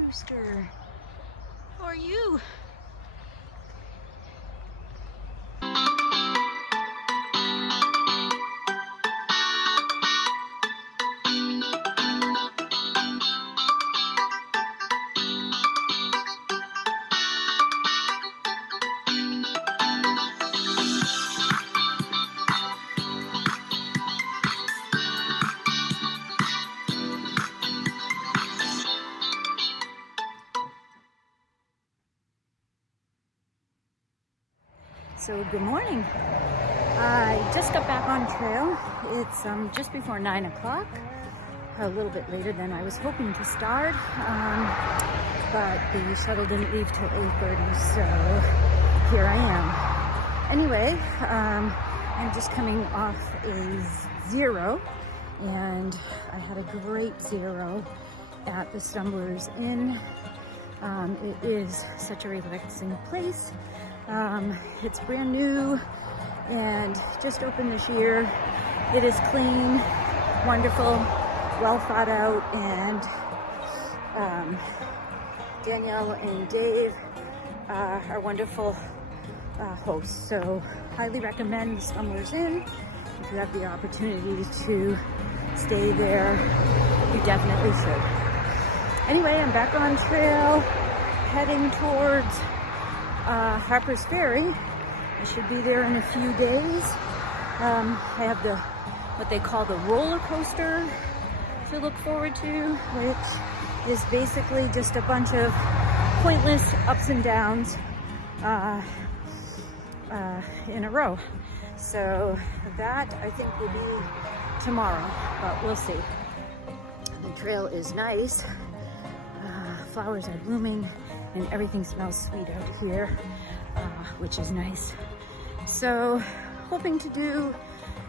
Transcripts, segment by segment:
Rooster. How are you? So good morning. I just got back on trail. It's just before 9 o'clock, a little bit later than I was hoping to start, but the shuttle didn't leave till 8:30, so here I am. Anyway, I'm just coming off a zero, and I had a great zero at the Stumblers Inn. It is such a relaxing place. It's brand new and just opened this year. It is clean, wonderful, well thought out, and Danielle and Dave are wonderful hosts. So highly recommend the Stumblers Inn. If you have the opportunity to stay there, you definitely should. Anyway, I'm back on trail, heading towards Harper's Ferry. I should be there in a few days. I have what they call the roller coaster to look forward to, which is basically just a bunch of pointless ups and downs in a row. So that I think will be tomorrow, but we'll see. The trail is nice. Flowers are blooming and everything smells sweet out here, which is nice. So hoping to do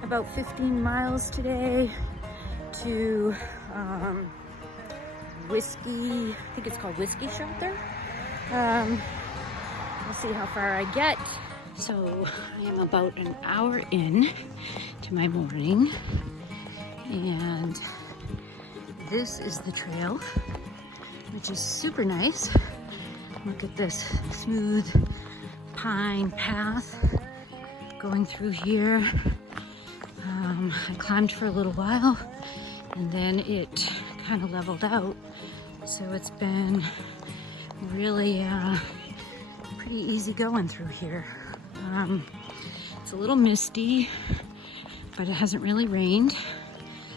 about 15 miles today to Whiskey, I think it's called Whiskey Shelter. We'll see how far I get. So I am about an hour in to my morning, and this is the trail, which is super nice. Look at this smooth pine path going through here. I climbed for a little while and then it kind of leveled out. So it's been really pretty easy going through here. It's a little misty, but it hasn't really rained,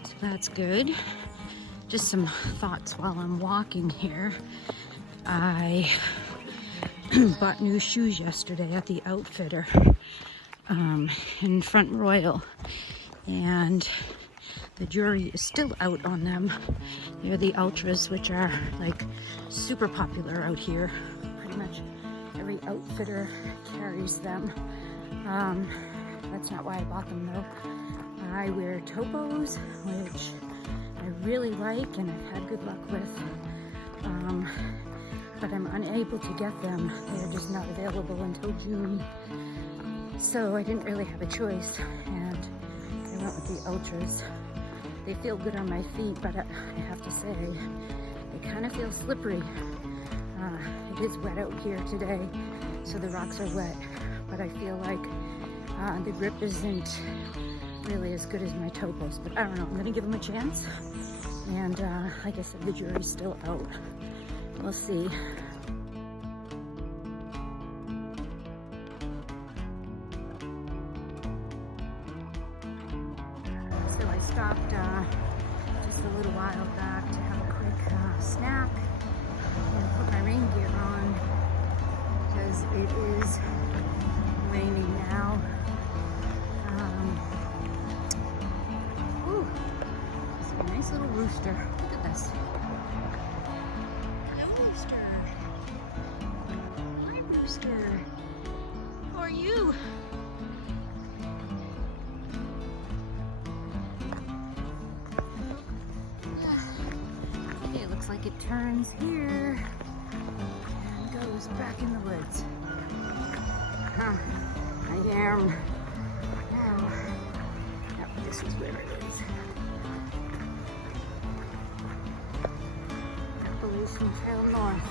so that's good. Just some thoughts while I'm walking here. I bought new shoes yesterday at the outfitter in Front Royal, and the jury is still out on them. They're the Ultras, which are like super popular out here. Pretty much every outfitter carries them. That's not why I bought them though. I wear Topos, which I really like and I've had good luck with. But I'm unable to get them. They're just not available until June. So I didn't really have a choice, and I went with the Ultras. They feel good on my feet, but I have to say, they kind of feel slippery. It is wet out here today, so the rocks are wet, but I feel like the grip isn't really as good as my Topos, but I don't know, I'm gonna give them a chance. And like I said, the jury's still out. We'll see. So I stopped just a little while back to have a quick snack and put my rain gear on because it is raining now. It's a nice little rooster. Look at this. Rooster. Hi, Rooster. How are you? Okay, it looks like it turns here and goes back in the woods. I am. Yep, this is where it is. Station Trail North.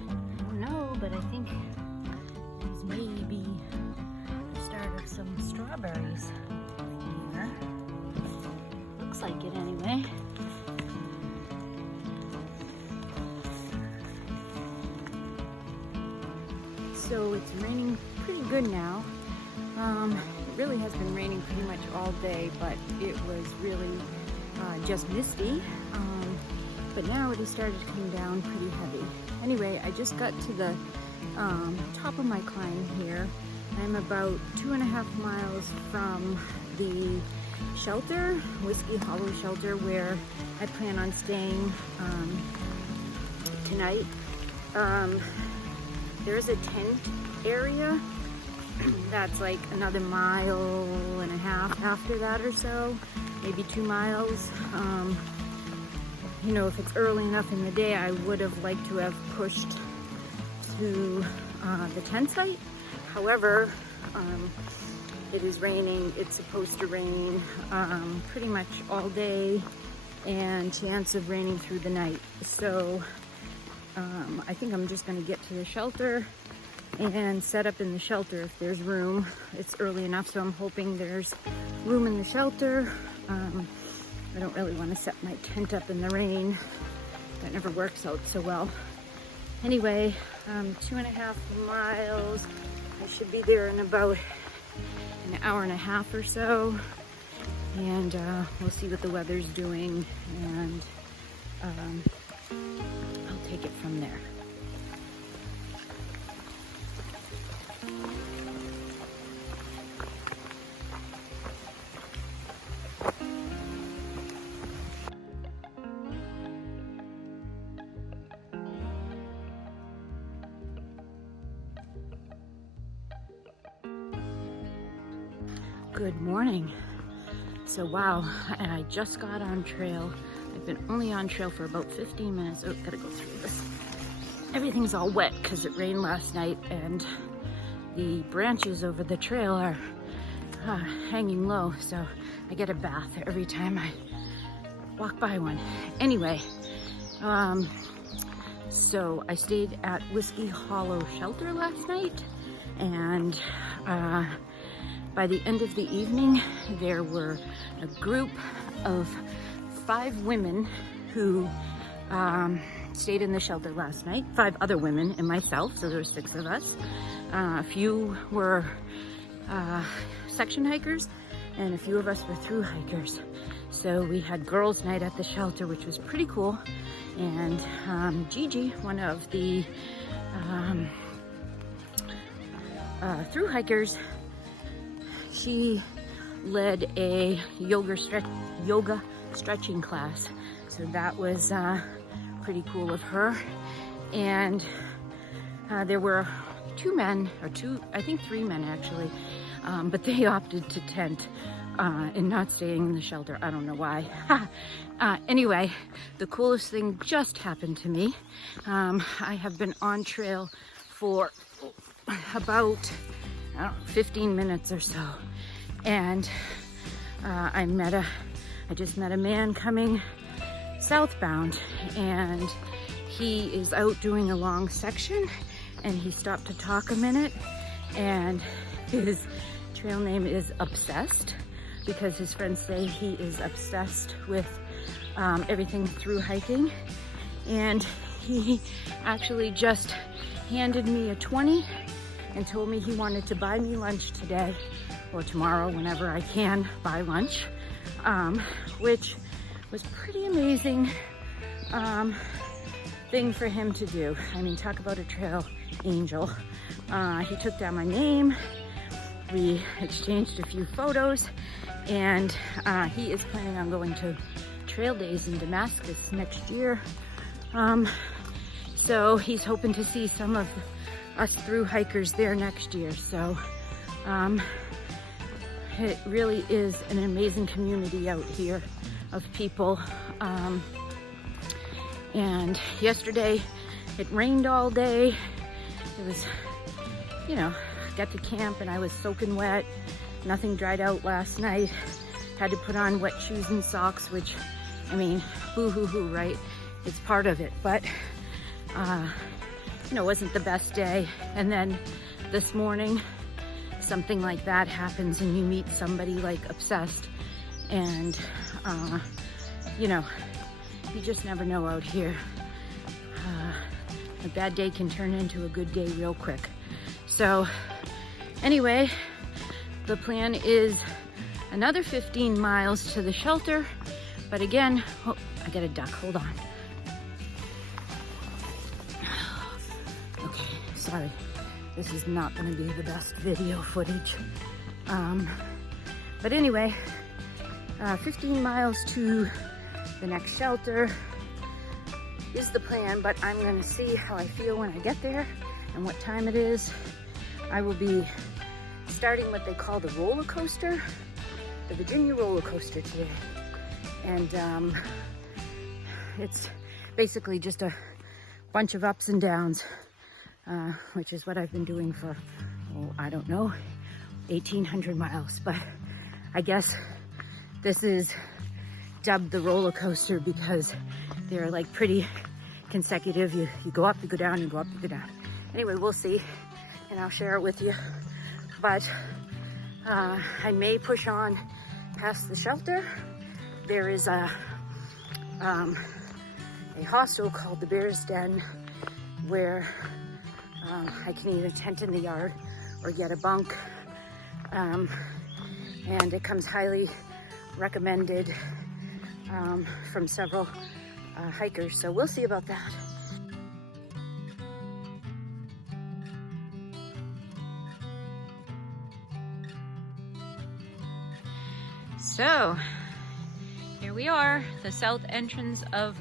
I don't know, but I think these may be the start of some strawberries here. Looks like it anyway. So it's raining pretty good now. It really has been raining pretty much all day, but it was really just misty. But now it has started to come down pretty heavy. Anyway, I just got to the top of my climb here. I'm about 2.5 miles from the shelter, Whiskey Hollow shelter, where I plan on staying tonight. There's a tent area that's like another 1.5 miles after that or so, maybe 2 miles. You know, if it's early enough in the day, I would have liked to have pushed to the tent site. However, it is raining. It's supposed to rain pretty much all day, and chance of raining through the night. So I think I'm just going to get to the shelter and set up in the shelter if there's room. It's early enough, so I'm hoping there's room in the shelter. I don't really want to set my tent up in the rain. That never works out so well. Anyway, 2.5 miles. I should be there in about an hour and a half or so. And we'll see what the weather's doing, and I'll take it from there. Good morning. So wow, and I just got on trail. I've been only on trail for about 15 minutes. Oh, gotta go through this. Everything's all wet because it rained last night, and the branches over the trail are hanging low, so I get a bath every time I walk by one. Anyway, so I stayed at Whiskey Hollow shelter last night, and by the end of the evening, there were a group of 5 women who stayed in the shelter last night. 5 other women and myself, so there were 6 of us. A few were section hikers, and a few of us were through hikers. So we had girls' night at the shelter, which was pretty cool. And Gigi, one of the through hikers, she led a yoga stretching class, so that was pretty cool of her. And there were 2 men, or 3 men actually, but they opted to tent and not staying in the shelter. I don't know why. Anyway, the coolest thing just happened to me. I have been on trail for about 15 minutes or so, and I just met a man coming southbound, and he is out doing a long section, and he stopped to talk a minute, and his trail name is Obsessed, because his friends say he is obsessed with everything through hiking. And he actually just handed me a 20 and told me he wanted to buy me lunch today or tomorrow, whenever I can buy lunch, which was pretty amazing thing for him to do. I mean, talk about a trail angel. He took down my name, we exchanged a few photos, and he is planning on going to trail days in Damascus next year. So he's hoping to see some of us through hikers there next year. So it really is an amazing community out here of people. And yesterday it rained all day. It was, you know, got to camp and I was soaking wet. Nothing dried out last night. Had to put on wet shoes and socks, which, I mean, boo-hoo-hoo, right? It's part of it, but, you know, it wasn't the best day. And then this morning, something like that happens and you meet somebody like obsessed, and, you know, you just never know out here. A bad day can turn into a good day real quick. So anyway, the plan is another 15 miles to the shelter. But again, oh, I got a duck, hold on. Okay, sorry. This is not gonna be the best video footage. But anyway, 15 miles to the next shelter is the plan, but I'm gonna see how I feel when I get there and what time it is. I will be starting what they call the roller coaster, the Virginia roller coaster today. And it's basically just a bunch of ups and downs, which is what I've been doing for, oh, I don't know, 1,800 miles. But I guess this is dubbed the roller coaster because they're like pretty consecutive. You go up, you go down, you go up, you go down. Anyway, we'll see, and I'll share it with you. But I may push on past the shelter. There is a hostel called the Bear's Den where I can either tent in the yard or get a bunk. And it comes highly recommended from several hikers, so we'll see about that. So here we are, the south entrance of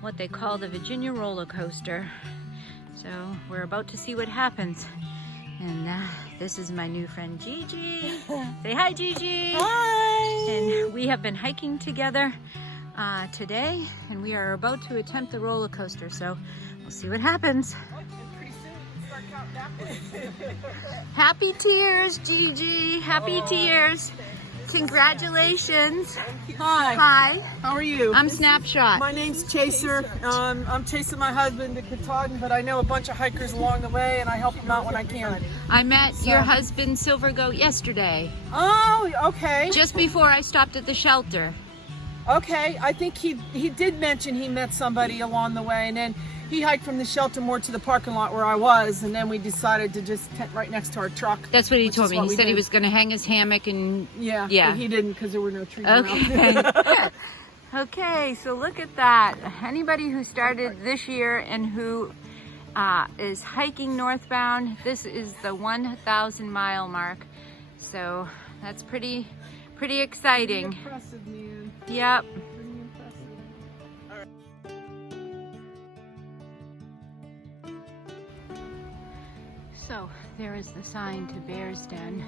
what they call the Virginia roller coaster. So we're about to see what happens. And this is my new friend Gigi. Say hi, Gigi. Hi. And we have been hiking together today, and we are about to attempt the roller coaster. So we'll see what happens. Oh, and pretty soon we can start counting backwards. Happy tears, Gigi. Happy tears. Congratulations. Hi. Hi. How are you? I'm Snapshot. My name's Chaser. I'm chasing my husband to Katahdin, but I know a bunch of hikers along the way, and I help them out when I can. I met your husband Silver Goat yesterday. Oh, okay. Just before I stopped at the shelter. Okay. I think he did mention he met somebody along the way, and then he hiked from the shelter more to the parking lot where I was, and then we decided to just tent right next to our truck. That's what he told me. He said he was going to hang his hammock and... Yeah, yeah. But he didn't because there were no trees okay. around. Okay, so look at that. Anybody who started this year and who is hiking northbound, this is the 1,000 mile mark. So that's pretty exciting. Pretty impressive, man. Yep. Pretty impressive. All right. So there is the sign to Bear's Den.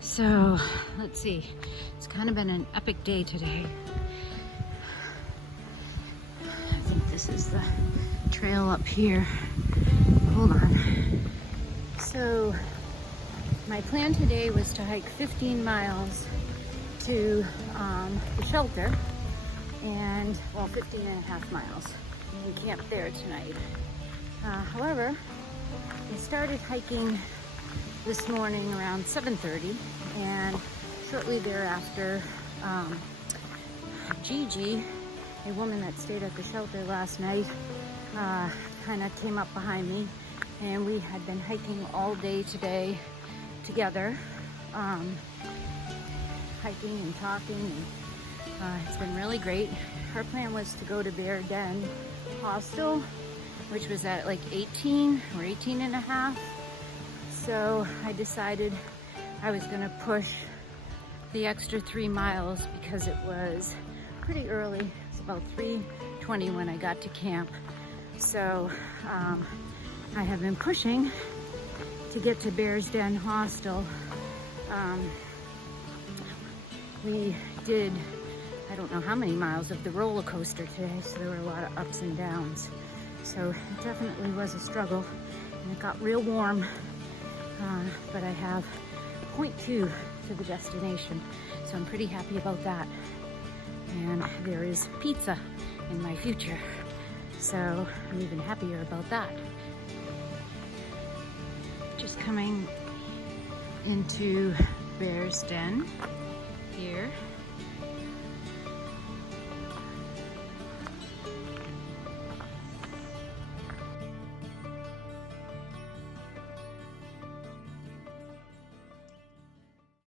So let's see, it's kind of been an epic day today. I think this is the trail up here. Hold on. So my plan today was to hike 15 miles to the shelter, and well, 15 and a half miles. We camped there tonight. However, I started hiking this morning around 7:30, and shortly thereafter, Gigi, a woman that stayed at the shelter last night, kind of came up behind me, and we had been hiking all day today together, hiking and talking, and it's been really great. Her plan was to go to Bear Den Hostel, which was at like 18 or 18 and a half. So I decided I was gonna push the extra 3 miles because it was pretty early. It's about 3:20 when I got to camp. So I have been pushing to get to Bear's Den Hostel. We did, I don't know how many miles of the roller coaster today, so there were a lot of ups and downs. So it definitely was a struggle, and it got real warm but I have 0.2 to the destination, so I'm pretty happy about that. And there is pizza in my future, so I'm even happier about that. Just coming into Bear's Den here.